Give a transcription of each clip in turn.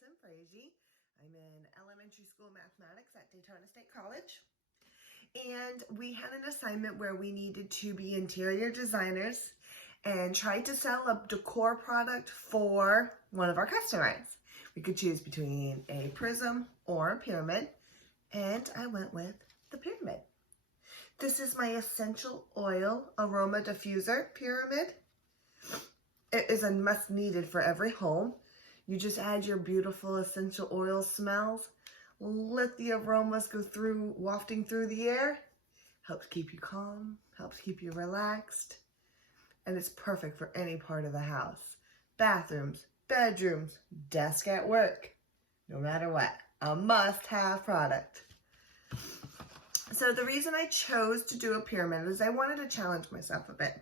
Madison Frazee. I'm in elementary school mathematics at Daytona State College. And we had an assignment where we needed to be interior designers and try to sell a decor product for one of our customers. We could choose between a prism or a pyramid, and I went with the pyramid. This is my essential oil aroma diffuser pyramid. It is a must needed for every home. You just add your beautiful essential oil smells, let the aromas go through, wafting through the air. Helps keep you calm, helps keep you relaxed, and it's perfect for any part of the house. Bathrooms, bedrooms, desk at work, no matter what, a must-have product. So the reason I chose to do a pyramid is I wanted to challenge myself a bit.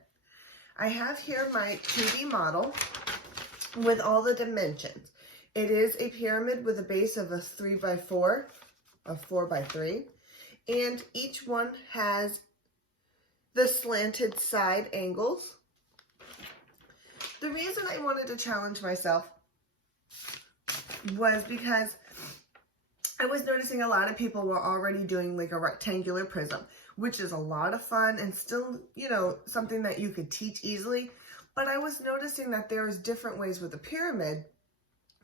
I have here my 2D model with all the dimensions. It is a pyramid with a base of a 3x4, a 4x3, and each one has the slanted side angles. The reason I wanted to challenge myself was because I was noticing a lot of people were already doing like a rectangular prism, which is a lot of fun and still, something that you could teach easily. But I was noticing that there's different ways with a pyramid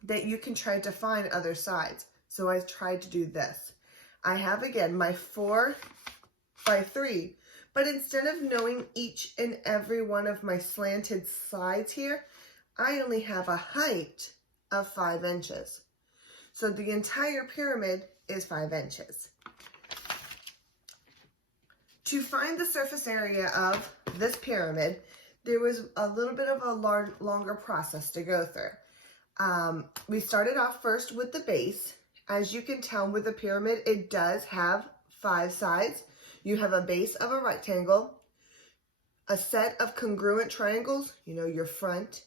that you can try to find other sides. So I tried to do this. I have, again, my 4x3, but instead of knowing each and every one of my slanted sides here, I only have a height of 5 inches. So the entire pyramid is 5 inches. To find the surface area of this pyramid, there was a little bit of a longer process to go through. We started off first with the base. As you can tell with the pyramid, it does have 5 sides. You have a base of a rectangle, a set of congruent triangles, your front,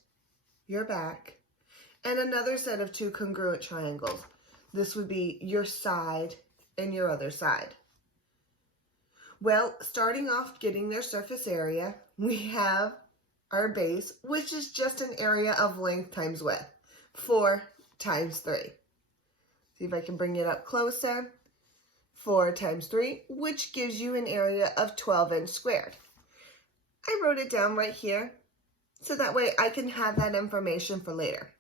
your back, and another set of 2 congruent triangles. This would be your side and your other side. Well, starting off getting their surface area, we have our base, which is just an area of length times width, 4 times 3. See if I can bring it up closer. 4 times 3, which gives you an area of 12 inch squared. I wrote it down right here, so that way I can have that information for later.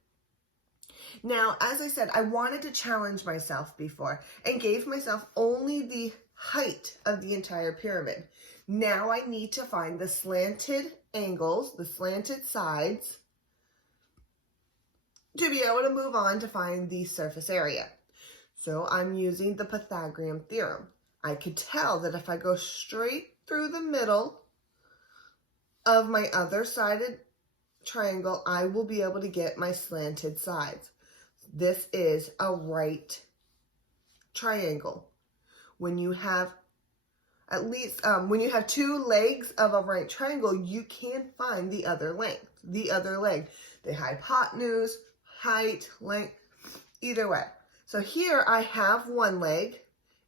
Now, as I said, I wanted to challenge myself before and gave myself only the height of the entire pyramid. Now I need to find the slanted angles, the slanted sides, to be able to move on to find the surface area. So I'm using the Pythagorean theorem. I could tell that if I go straight through the middle of my other sided triangle, I will be able to get my slanted sides. This is a right triangle. When you have when you have 2 legs of a right triangle, you can find the other length, the other leg, the hypotenuse, height, length, either way. So here I have 1 leg.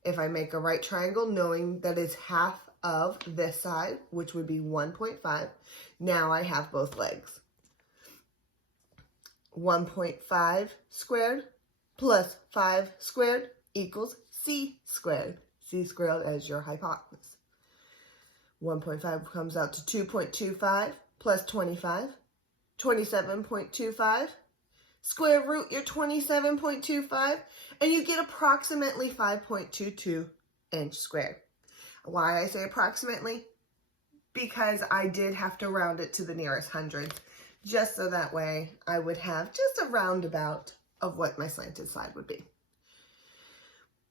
If I make a right triangle, knowing that it's half of this side, which would be 1.5, now I have both legs. 1.5 squared plus 5 squared equals c squared. C squared as your hypotenuse. 1.5 comes out to 2.25 plus 25, 27.25. Square root your 27.25, and you get approximately 5.22 inch squared. Why I say approximately? Because I did have to round it to the nearest hundreds, just so that way I would have just a roundabout of what my slanted side would be.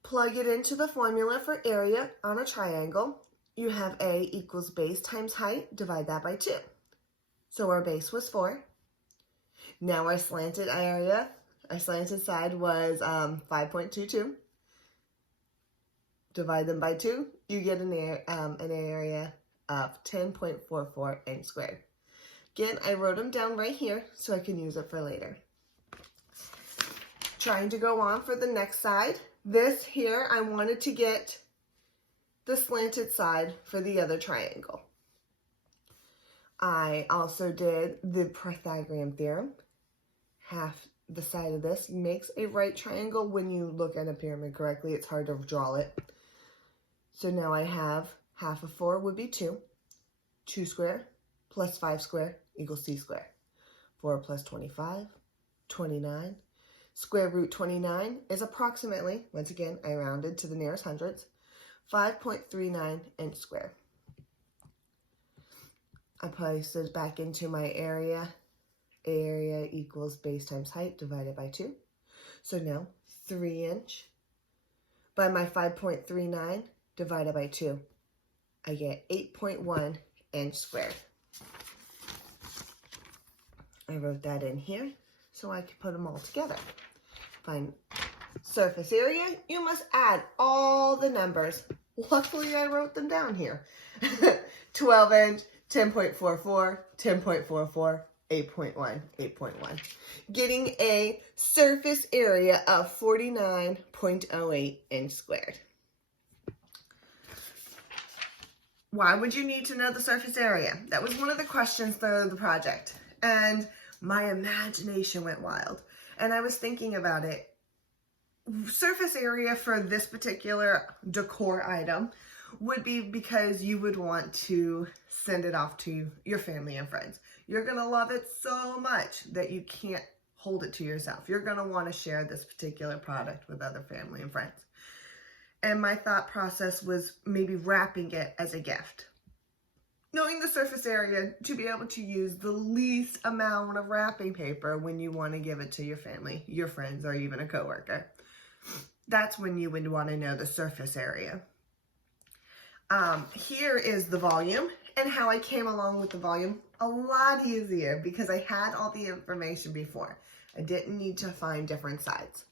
Plug it into the formula for area on a triangle. You have A equals base times height, divide that by 2. So our base was 4. Now our slanted area, our slanted side was 5.22. Divide them by 2, you get an area of 10.44 inch squared. Again, I wrote them down right here so I can use it for later. Trying to go on for the next side. This here, I wanted to get the slanted side for the other triangle. I also did the Pythagorean theorem. Half the side of this makes a right triangle. When you look at a pyramid correctly, it's hard to draw it. So now I have half of 4 would be 2. 2 square plus 5 square equals c square. 4 plus 25, 29. Square root 29 is approximately, once again, I rounded to the nearest hundreds, 5.39 inch square. I place it back into my area. Area equals base times height divided by 2. So now 3 inch by my 5.39 divided by 2. I get 8.1 inch squared. I wrote that in here so I can put them all together. Find surface area, you must add all the numbers. Luckily, I wrote them down here. 12 inch, 10.44, 10.44, 8.1, 8.1. Getting a surface area of 49.08 inch squared. Why would you need to know the surface area? That was one of the questions for the project. And my imagination went wild. And I was thinking about it. Surface area for this particular decor item would be because you would want to send it off to your family and friends. You're going to love it so much that you can't hold it to yourself. You're going to want to share this particular product with other family and friends. And my thought process was maybe wrapping it as a gift. Knowing the surface area to be able to use the least amount of wrapping paper when you want to give it to your family, your friends, or even a coworker. That's when you would want to know the surface area. Here is the volume and how I came along with the volume. A lot easier because I had all the information before. I didn't need to find different sides.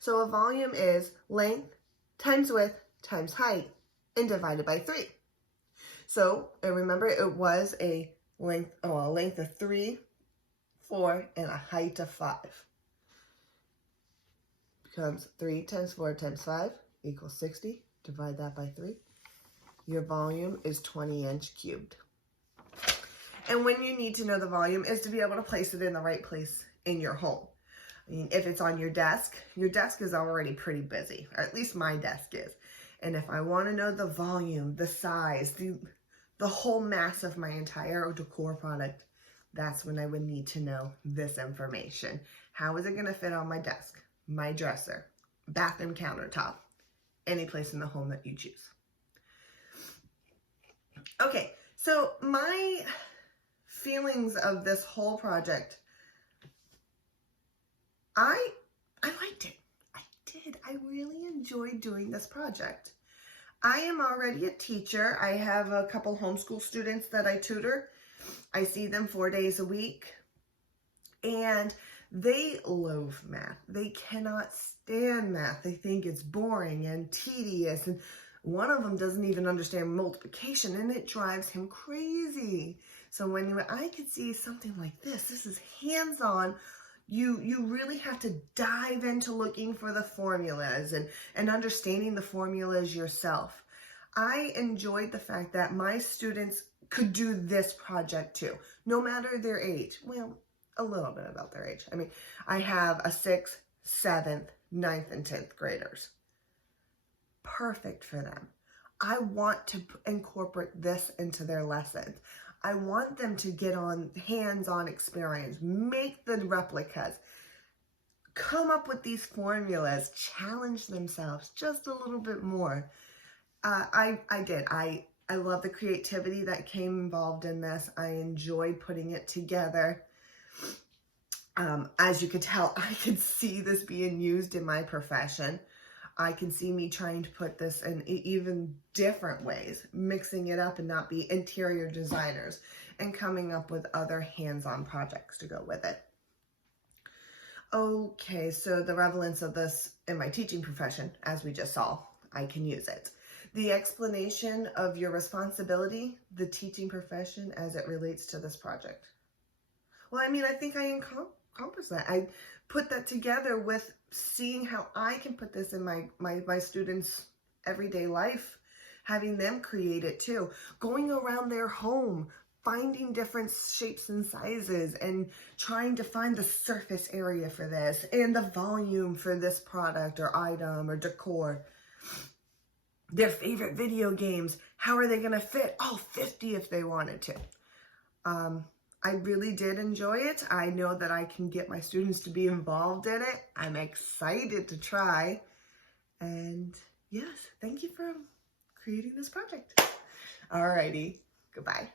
So a volume is length times width times height and divided by 3. So, and remember it was a length of 3, 4, and a height of 5. Becomes 3 times 4 times 5 equals 60. Divide that by 3. Your volume is 20 inch cubed. And when you need to know the volume is to be able to place it in the right place in your home. I mean, if it's on your desk is already pretty busy, or at least my desk is. And if I want to know the volume, the size, the whole mass of my entire decor product, that's when I would need to know this information. How is it going to fit on my desk, my dresser, bathroom countertop, any place in the home that you choose? Okay, so my feelings of this whole project, I liked it. I did. I really enjoyed doing this project. I am already a teacher. I have a couple homeschool students that I tutor. I see them 4 days a week. And they loathe math. They cannot stand math. They think it's boring and tedious. And one of them doesn't even understand multiplication, and it drives him crazy. So when I could see something like this is hands-on. You really have to dive into looking for the formulas and understanding the formulas yourself. I enjoyed the fact that my students could do this project too, no matter their age. Well, a little bit about their age. I mean, I have a 6th, 7th, 9th, and 10th graders. Perfect for them. I want to incorporate this into their lessons. I want them to get on hands-on experience, make the replicas, come up with these formulas, challenge themselves just a little bit more. I did. I love the creativity that came involved in this. I enjoyed putting it together. As you could tell, I could see this being used in my profession. I can see me trying to put this in even different ways, mixing it up and not be interior designers, and coming up with other hands-on projects to go with it. Okay, so the relevance of this in my teaching profession, as we just saw, I can use it. The explanation of your responsibility, the teaching profession as it relates to this project. Well, I mean, I think I accomplished that. I put that together with seeing how I can put this in my students' everyday life, having them create it too. Going around their home, finding different shapes and sizes and trying to find the surface area for this and the volume for this product or item or decor. Their favorite video games, how are they going to fit all 50 if they wanted to? I really did enjoy it. I know that I can get my students to be involved in it. I'm excited to try. And yes, thank you for creating this project. Alrighty, goodbye.